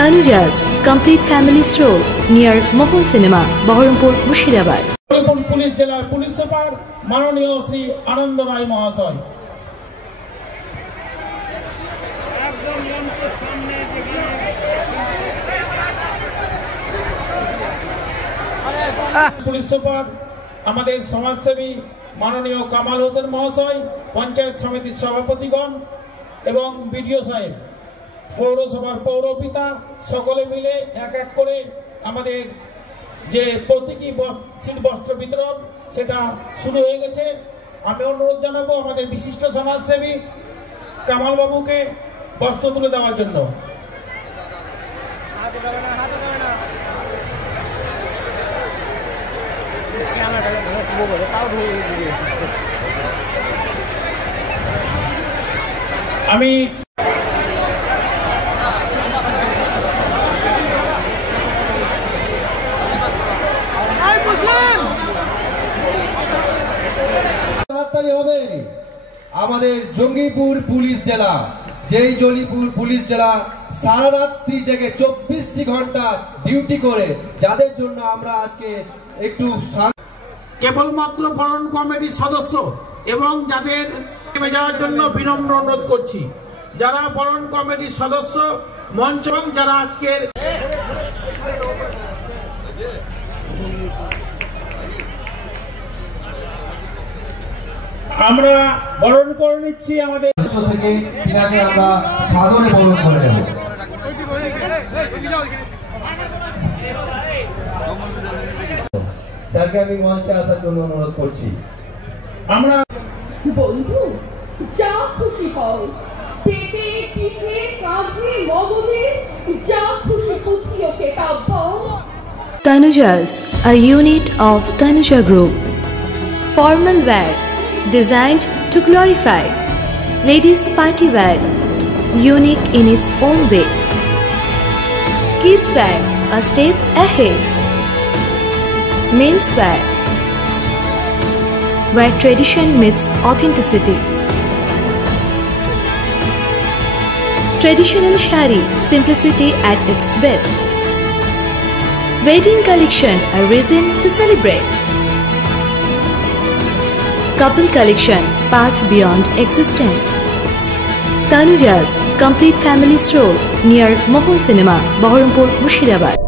Tanuja's complete family stroll near Mohon Cinema, Baharampur, Murshidabad. Police জেলার police super মাননীয় শ্রী আনন্দ রায় মহাশয়, police super আমাদের সমাজসেবী মাননীয় কামাল হোসেন মহাশয়, পঞ্চায়েত সমিতির সভাপতিগণ এবং বিডিও সাহেব, পৌরসভার পৌরপিতা সকলে মিলে এক এক করে আমাদের যে প্রতীকী শীত বস্ত্র বিতরণ সেটা শুরু হয়ে গেছে। আমি অনুরোধ জানাবো আমাদের বিশিষ্ট সমাজসেবী কামাল বাবুকে বস্ত্র তুলে দেওয়ার জন্য। আমি আমাদের জঙ্গিপুর পুলিশ জেলা, যেই জঙ্গিপুর পুলিশ জেলা সারা রাত্রি জেগে 24টি ঘন্টা ডিউটি করে, যাদের জন্য আমরা আজকে একটু কেবলমাত্র ফরন কমিটির সদস্য এবং যাদের নেমে যাওয়ার জন্য বিনম্র অনুরোধ করছি, যারা ফরন কমিটির সদস্য মঞ্চ এবং যারা আজকের আমরা বরণ করে নিচ্ছি আমাদের থেকে তিনাকে আমরা সাদরে বরণ করে নেব। স্যারকে আমি মঞ্চে আসার জন্য অনুরোধ করছি। আমরা বন্ধু যা খুশি হও, পেটে পিঠে কাঁধে মগজে যা খুশি পুত্রিয়কে কাব্য। Tanuja's, a unit of Tanuja Group. Formal wear designed to glorify. Ladies party wear, unique in its own way. Kids wear, a step ahead. Men's wear, where tradition meets authenticity. Traditional shari, simplicity at its best. Wedding collection, a reason to celebrate. Couple collection, path beyond existence. Tanuja's complete family stroll near Mohon Cinema, Baharampur, Murshidabad.